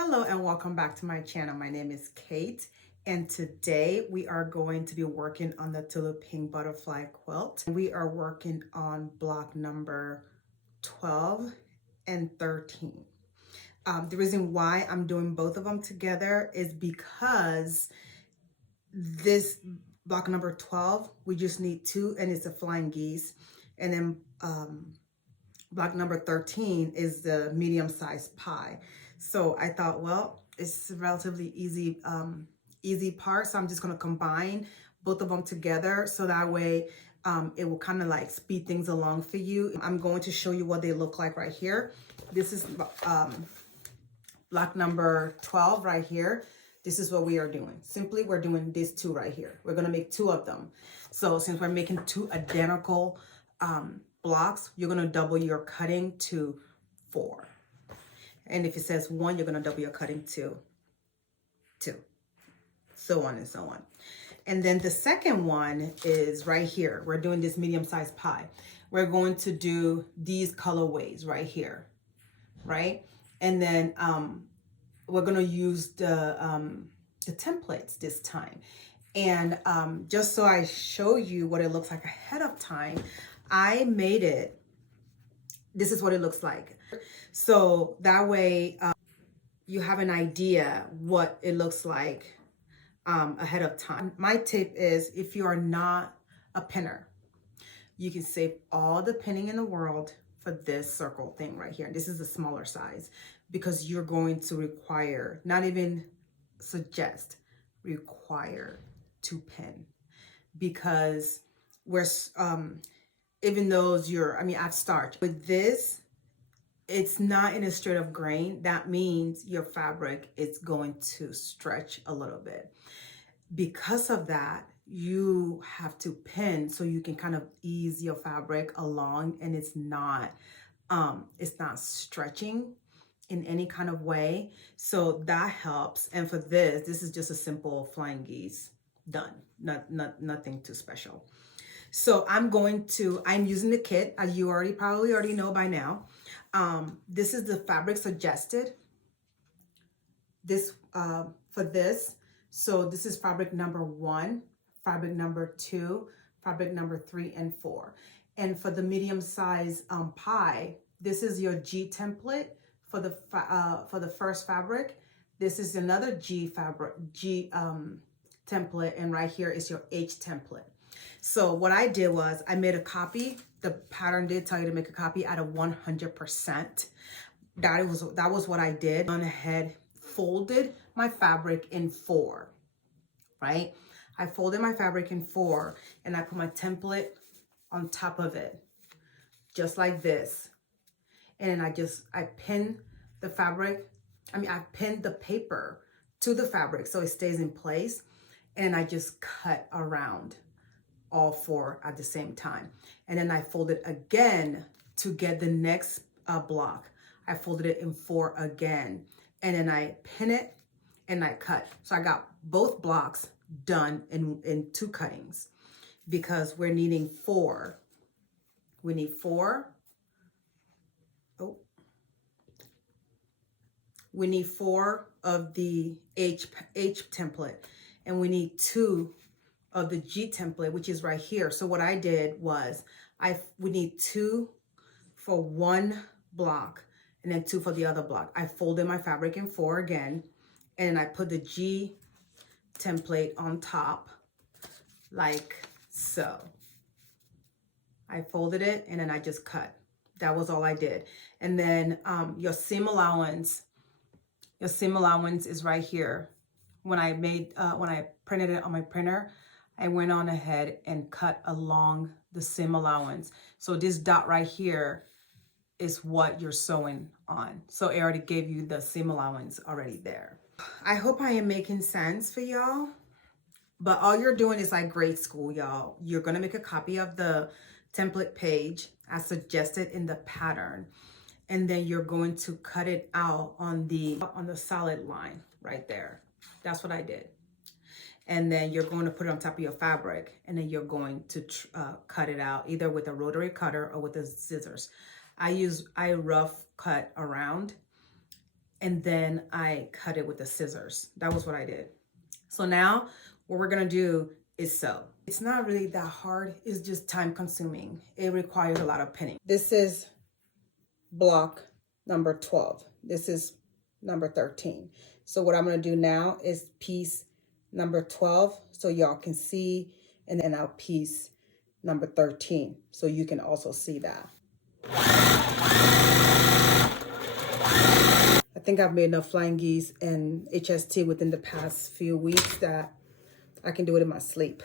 Hello and welcome back to my channel. My name is Kate and today we are going to be working on the Tula Pink Butterfly Quilt. We are working on block number 12 and 13. The reason why I'm doing both of them together is because this block number 12, we just need two and it's a flying geese. And then block number 13 is the medium-sized pie. So I thought, well, it's a relatively easy part. So I'm just going to combine both of them together. So that way it will kind of like speed things along for you. I'm going to show you what they look like right here. This is block number 12 right here. This is what we are doing. Simply, we're doing these two right here. We're going to make two of them. So since we're making two identical blocks, you're going to double your cutting to 4. And if it says 1, you're going to double your cutting to 2. So on and so on. And then the second one is right here. We're doing this medium-sized pie. We're going to do these colorways right here, right? And then we're going to use the templates this time. And just so I show you what it looks like ahead of time, I made it. This is what it looks like. So that way you have an idea what it looks like ahead of time. My tip is, if you are not a pinner, you can save all the pinning in the world for this circle thing right here. This is a smaller size because you're going to require, not even suggest, require to pin, because we're even though I've starched with this, it's not in a straight up grain. That means your fabric is going to stretch a little bit. Because of that, you have to pin so you can kind of ease your fabric along, and it's not stretching in any kind of way. So that helps. And for this is just a simple flying geese, done. Nothing too special. So I'm using the kit, as you probably already know by now. This is the fabric suggested for this. So this is fabric number 1, fabric number 2, fabric number 3 and 4. And for the medium size pie, this is your G template for the first fabric. This is another G template, and right here is your H template. So what I did was I made a copy. The pattern did tell you to make a copy out of 100%. That was what I did. Went ahead, folded my fabric in 4, right? I folded my fabric in 4 and I put my template on top of it, just like this. And I pinned the fabric. I pinned the paper to the fabric so it stays in place. And I just cut around all 4 at the same time. And then I folded again to get the next block. I folded it in 4 again. And then I pin it and I cut. So I got both blocks done in 2 cuttings, because we're needing 4. We need 4. We need 4 of the H template, and we need 2 of the G template, which is right here. So what I did was we need 2 for one block and then 2 for the other block. I folded my fabric in 4 again, and I put the G template on top like so. I folded it and then I just cut. That was all I did. And then your seam allowance is right here. When I printed it on my printer, I went on ahead and cut along the seam allowance. So this dot right here is what you're sewing on. So it already gave you the seam allowance already there. I hope I am making sense for y'all, but all you're doing is like grade school, y'all. You're gonna make a copy of the template page as suggested in the pattern, and then you're going to cut it out on the solid line right there. That's what I did. And then you're going to put it on top of your fabric, and then you're going to cut it out either with a rotary cutter or with the scissors. I rough cut around and then I cut it with the scissors. That was what I did. So now what we're gonna do is sew. It's not really that hard, it's just time consuming. It requires a lot of pinning. This is block number 12. This is number 13. So what I'm gonna do now is piece number 12 so y'all can see, and then I'll piece number 13 so you can also see that. I think I've made enough flying geese and HST within the past few weeks that I can do it in my sleep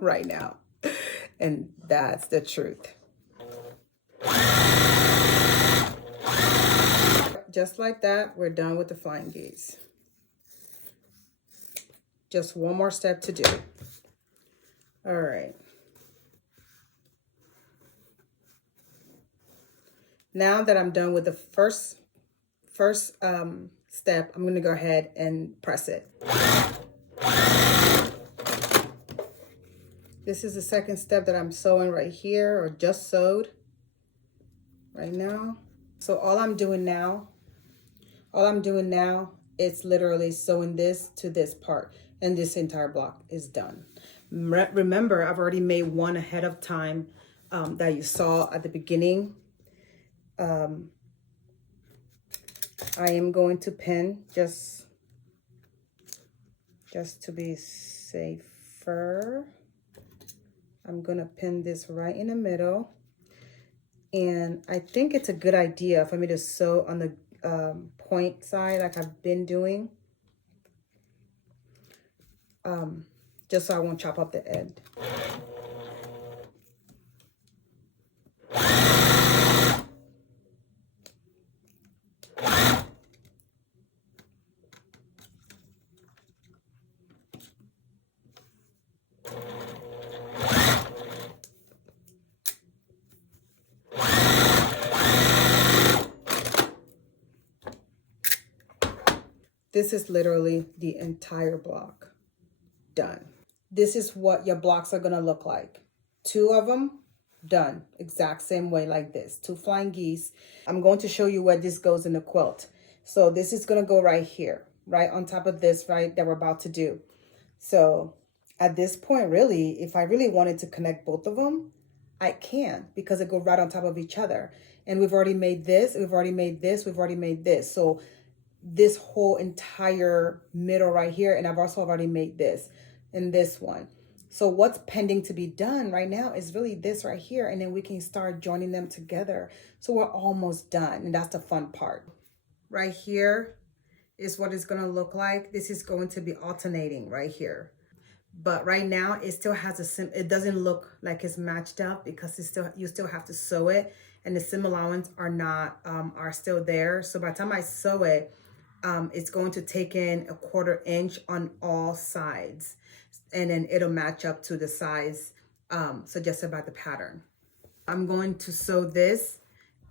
right now. And that's the truth. Just like that, we're done with the flying geese. Just one more step to do. All right. Now that I'm done with the first step, I'm gonna go ahead and press it. This is the second step that I'm sewing right here, or just sewed right now. So all I'm doing now is literally sewing this to this part, and this entire block is done. Remember, I've already made one ahead of time that you saw at the beginning. I am going to pin just to be safer. I'm gonna pin this right in the middle, and I think it's a good idea for me to sew on the point side like I've been doing, just so I won't chop up the end. This is literally the entire block done. This is what your blocks are gonna look like. 2 of them done, exact same way like this. 2 flying geese. I'm going to show you where this goes in the quilt. So this is gonna go right here, right on top of this, right, that we're about to do. So at this point, really, if I really wanted to connect both of them, I can, because it goes right on top of each other. And we've already made this, we've already made this, we've already made this. So this whole entire middle right here, and I've also already made this and this one. So what's pending to be done right now is really this right here, and then we can start joining them together. So we're almost done, and that's the fun part. Right here is what it's gonna look like. This is going to be alternating right here. But right now it still has it doesn't look like it's matched up because you still have to sew it, and the seam allowance are still there. So by the time I sew it, it's going to take in 1/4 inch on all sides, and then it'll match up to the size suggested by the pattern. I'm going to sew this,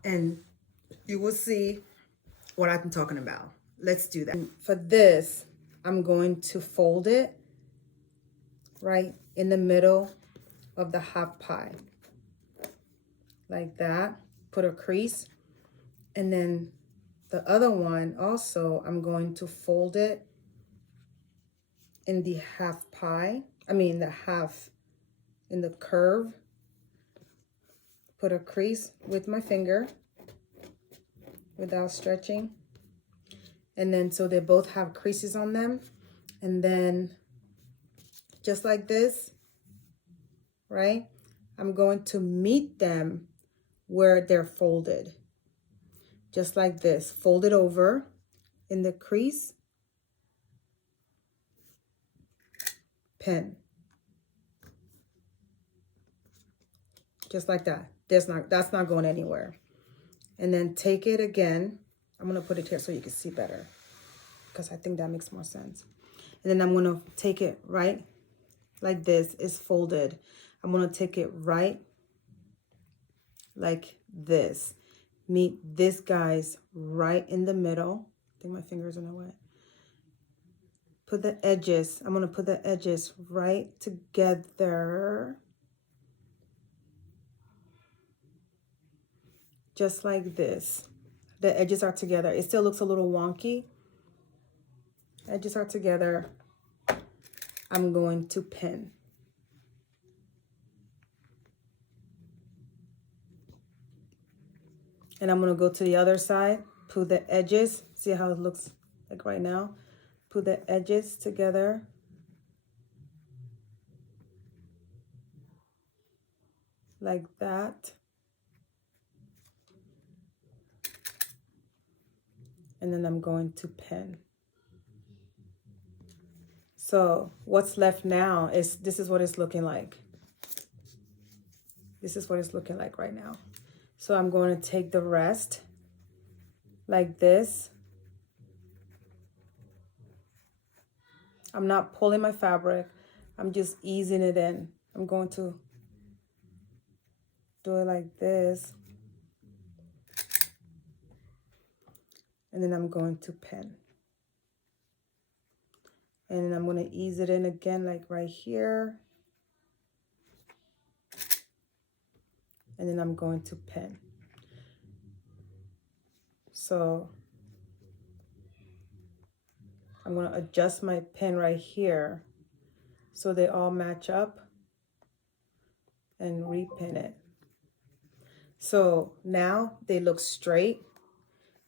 and you will see what I'm talking about. Let's do that. For this, I'm going to fold it right in the middle of the half pie, like that. Put a crease, and then the other one also, I'm going to fold it in the half pie. I mean the half in the curve. Put a crease with my finger without stretching. And then so they both have creases on them. And then just like this, right? I'm going to meet them where they're folded. Just like this, fold it over in the crease, pin. Just like that. That's not going anywhere. And then take it again. I'm gonna put it here so you can see better, because I think that makes more sense. And then I'm gonna take it right like this, it's folded. I'm gonna take it right like this. Meet this guy's right in the middle. I think my finger's in the way. Put the edges, I'm gonna put the edges right together. Just like this. The edges are together. It still looks a little wonky. Edges are together. I'm going to pin. And I'm going to go to the other side, put the edges. See how it looks like right now? Put the edges together. Like that. And then I'm going to pin. So what's left now is, this is what it's looking like. This is what it's looking like right now. So I'm going to take the rest like this. I'm not pulling my fabric. I'm just easing it in. I'm going to do it like this. And then I'm going to pin. And I'm going to ease it in again, like right here. And then I'm going to pin. So I'm going to adjust my pin right here so they all match up and repin it. So now they look straight.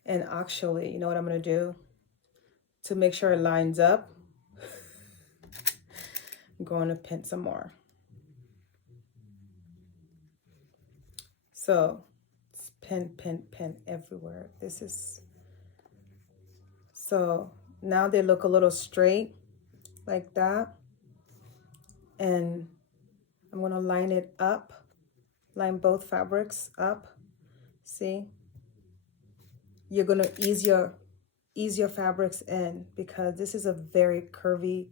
And actually, you know what I'm going to do? To make sure it lines up, I'm going to pin some more. So it's pin, pin, pin everywhere. This is, so now they look a little straight like that. And I'm going to line it up, line both fabrics up. See? You're going to ease your fabrics in because this is a very curvy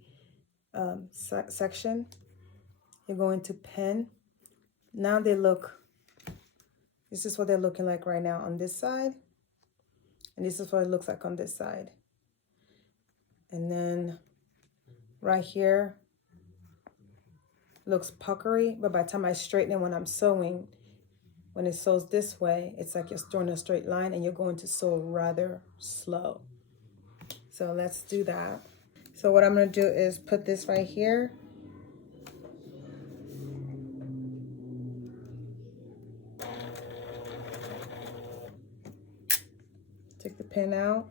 section. You're going to pin. Now they look, this is what they're looking like right now on this side. And this is what it looks like on this side. And then right here looks puckery, but by the time I straighten it when I'm sewing, when it sews this way, it's like you're drawing a straight line and you're going to sew rather slow. So let's do that. So what I'm going to do is put this right here. Take the pin out,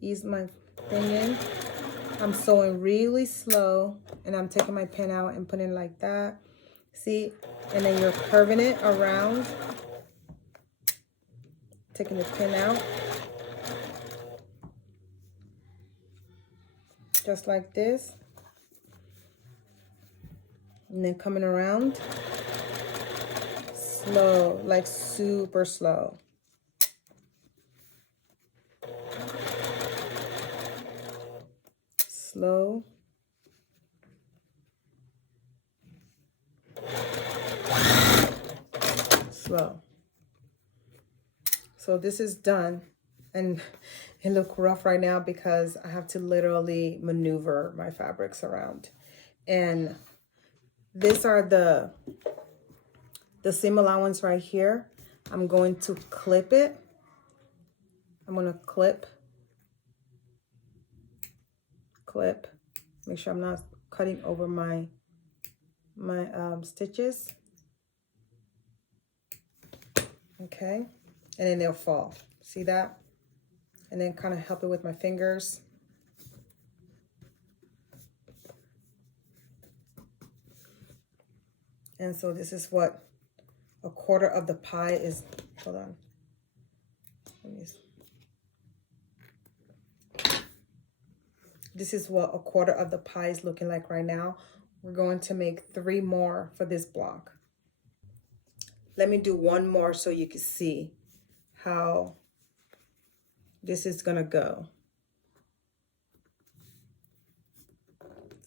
ease my thing in. I'm sewing really slow and I'm taking my pin out and putting it like that. See? And then you're curving it around. Taking the pin out. Just like this. And then coming around. Slow, like super slow. Slow. Slow. So this is done, and it looks rough right now because I have to literally maneuver my fabrics around. And these are the seam allowance right here. I'm going to clip it. I'm going to clip. Make sure I'm not cutting over my stitches. Okay, and then they'll fall. See that? And then kind of help it with my fingers. And so this is what a quarter of the pie is. Hold on. This is what a quarter of the pie is looking like right now. We're going to make 3 more for this block. Let me do one more so you can see how this is gonna go.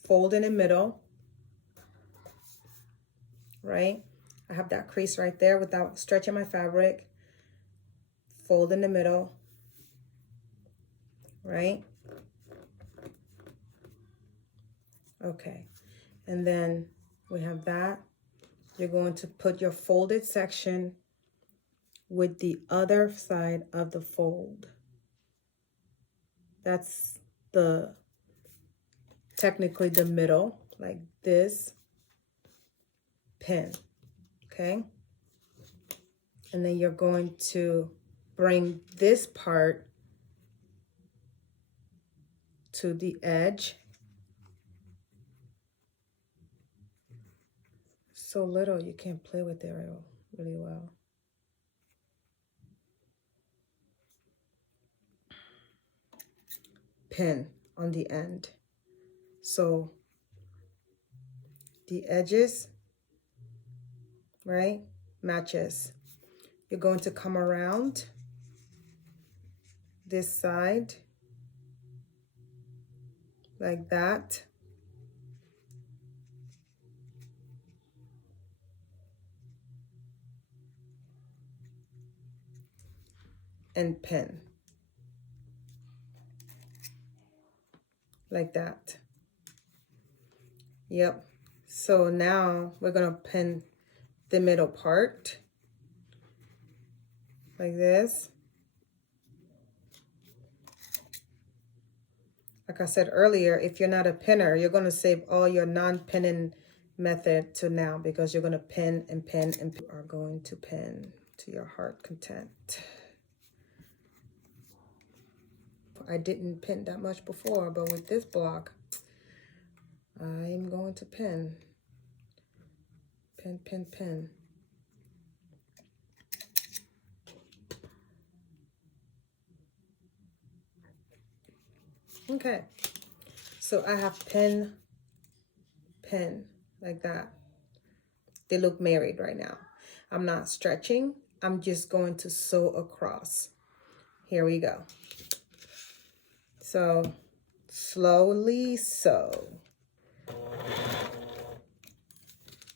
Fold in the middle, right? I have that crease right there without stretching my fabric. Fold in the middle, right? Okay, and then we have that. You're going to put your folded section with the other side of the fold. That's technically the middle, like this, pin, okay? And then you're going to bring this part to the edge. So little, you can't play with it really well. Pin on the end. So the edges, right, matches. You're going to come around this side like that. And pin. Like that. Yep. So now we're going to pin the middle part like this. Like I said earlier, if you're not a pinner, you're going to save all your non-pinning method to now, because you're going to pin and pin and you are going to pin to your heart content. I didn't pin that much before, but with this block, I'm going to pin. Pin, pin, pin. Okay, so I have pin, pin, like that. They look married right now. I'm not stretching. I'm just going to sew across. Here we go. So slowly sew.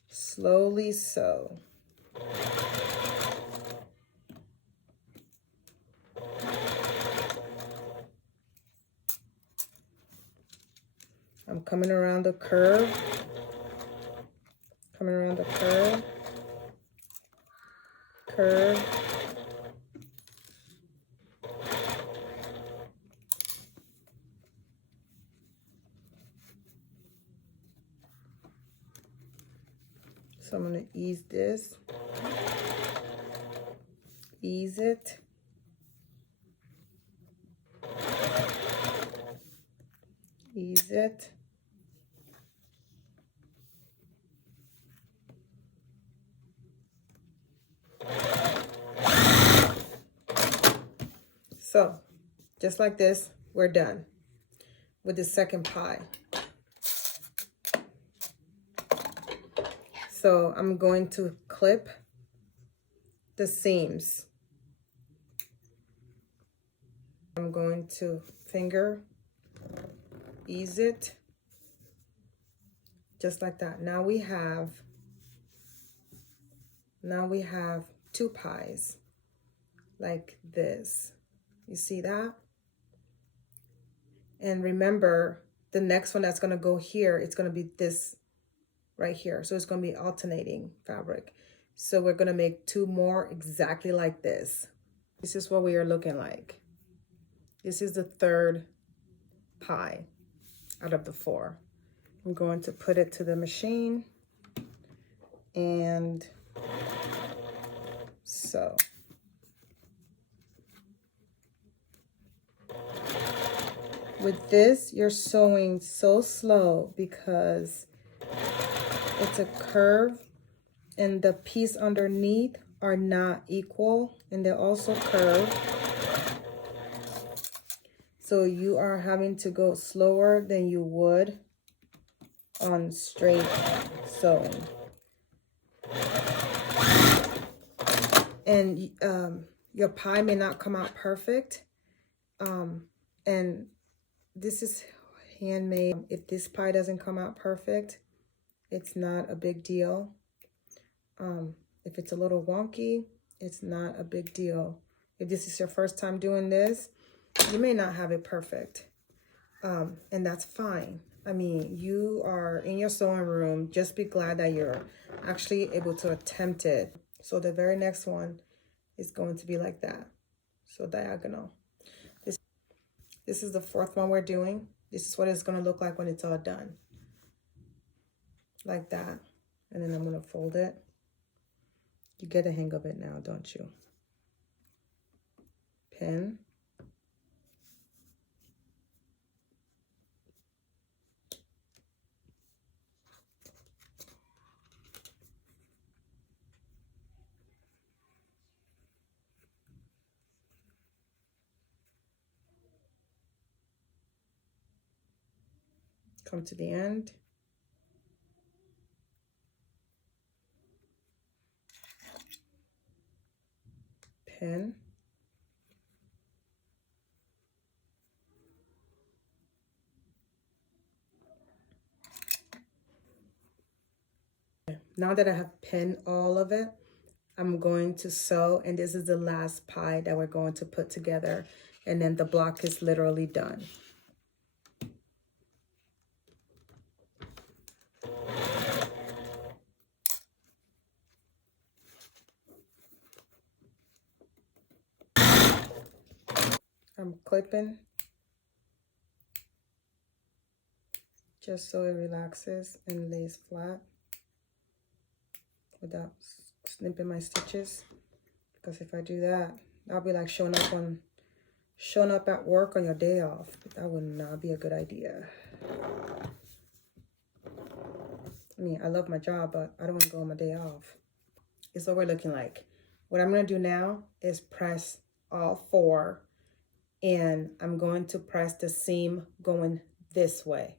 Slowly sew. I'm coming around the curve. Coming around the curve. Curve. So I'm going to ease this. Ease it. Ease it. So, just like this, we're done with the second pie. So I'm going to clip the seams. I'm going to finger ease it just like that. Now we have two pies like this. You see that? And remember, the next one that's going to go here, it's going to be this right here. So it's going to be alternating fabric. So we're going to make two more exactly like this. This is what we are looking like. This is the third pie out of the four. I'm going to put it to the machine and sew. With this, you're sewing so slow because it's a curve and the piece underneath are not equal and they're also curved. So you are having to go slower than you would on straight sewing. And your pie may not come out perfect. And this is handmade. If this pie doesn't come out perfect, it's not a big deal. If it's a little wonky, it's not a big deal. If this is your first time doing this, you may not have it perfect. And that's fine. I mean, you are in your sewing room. Just be glad that you're actually able to attempt it. So the very next one, is going to be like that. So diagonal. This is the fourth one we're doing. This is what it's going to look like when it's all done. Like that. And then I'm going to fold it. You get the hang of it now, don't you? Pin. Come to the end. Pin. Now that I have pinned all of it, I'm going to sew, and this is the last pie that we're going to put together, and then the block is literally done. I'm clipping just so it relaxes and lays flat without snipping my stitches, because if I do that, I'll be like showing up at work on your day off. That would not be a good idea. I mean, I love my job, but I don't want to go on my day off. It's what we're looking like. What I'm going to do now is press all four, and I'm going to press the seam going this way,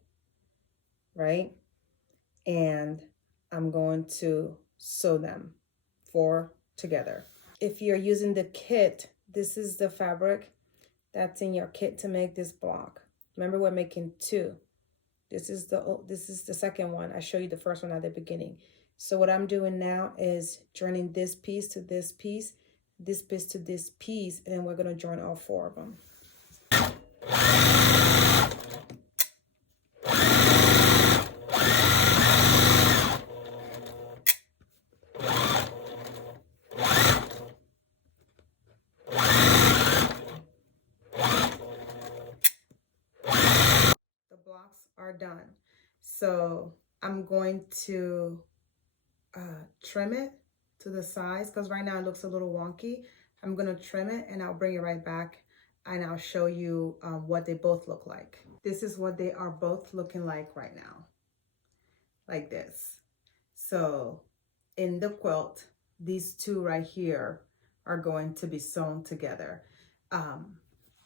right? And I'm going to sew them four together. If you're using the kit, this is the fabric that's in your kit to make this block. Remember, we're making two. This is the second one. I showed you the first one at the beginning. So what I'm doing now is joining this piece to this piece to this piece, and then we're going to join all four of them. The blocks are done. So I'm going to trim it to the size, because right now it looks a little wonky. I'm going to trim it, and I'll bring it right back, and I'll show you what they both look like. This is what they are both looking like right now, like this. So in the quilt, these two right here are going to be sewn together.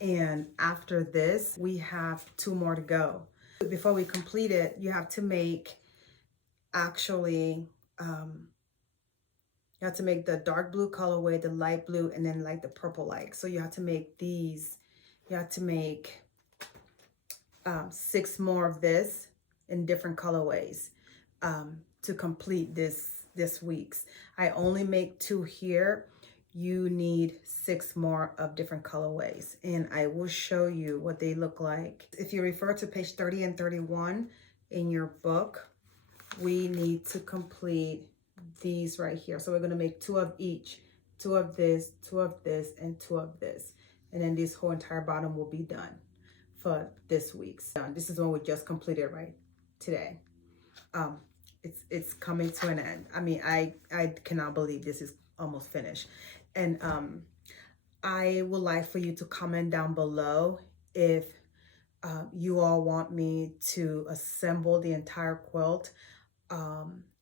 And after this, we have two more to go. Before we complete it, you have to make actually, you have to make the dark blue colorway, the light blue, and then like the purple like. So you have to make these, you have to make 6 more of this in different colorways to complete this week's. I only make 2 here. You need 6 more of different colorways, and I will show you what they look like. If you refer to page 30 and 31 in your book, we need to complete these right here. So we're going to make 2 of each, 2 of this, 2 of this, and 2 of this, and then this whole entire bottom will be done for this week's. This is one we just completed right today. It's coming to an end. I mean, I cannot believe this is almost finished. And I would like for you to comment down below if you all want me to assemble the entire quilt,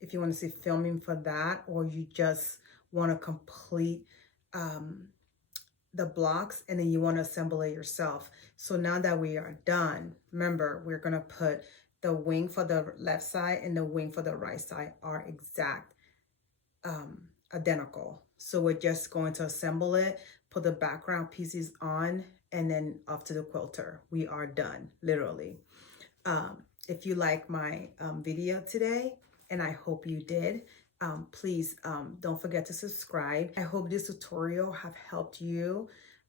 if you want to see filming for that, or you just want to complete the blocks and then you want to assemble it yourself. So now that we are done, remember, we're going to put the wing for the left side and the wing for the right side are exact, identical. So we're just going to assemble it, put the background pieces on, and then off to the quilter. We are done, literally. If you like my video today, and I hope you did, please don't forget to subscribe. I hope this tutorial have helped you.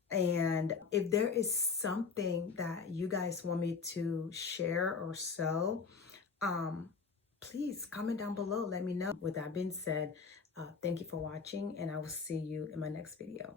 And if there is something that you guys want me to share or sew, please comment down below. Let me know. With that being said, Thank you for watching, and I will see you in my next video.